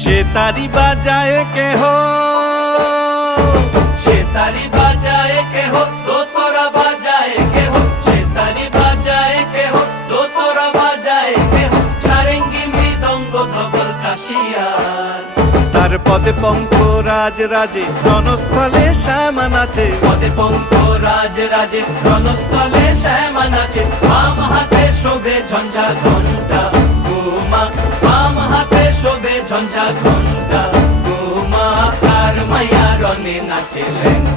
সে তারি বাজায় কেহ, সে তারি বাজায় কেহ, দোতরা বাজায় কেহ, সে তারি বাজায় কেহ, দোতরা বাজায় কেহ, সারেঙ্গি মৃদঙ্গ ধবল কাশিয়ার। তার পদে পঙ্ক রাজ রাজে, রণস্থলে শ্যামা নাচে। পদে পঙ্ক রাজ রাজে, রণস্থলে শ্যামা নাচে। বাম হাতে শোভে ঝঞ্ঝা ঘণ্টা গোমা, বাম হাতে শোভে ঝঞ্ঝা ঘণ্টা গোমা। আর মায়া রণে নাচে লেঙ্গা।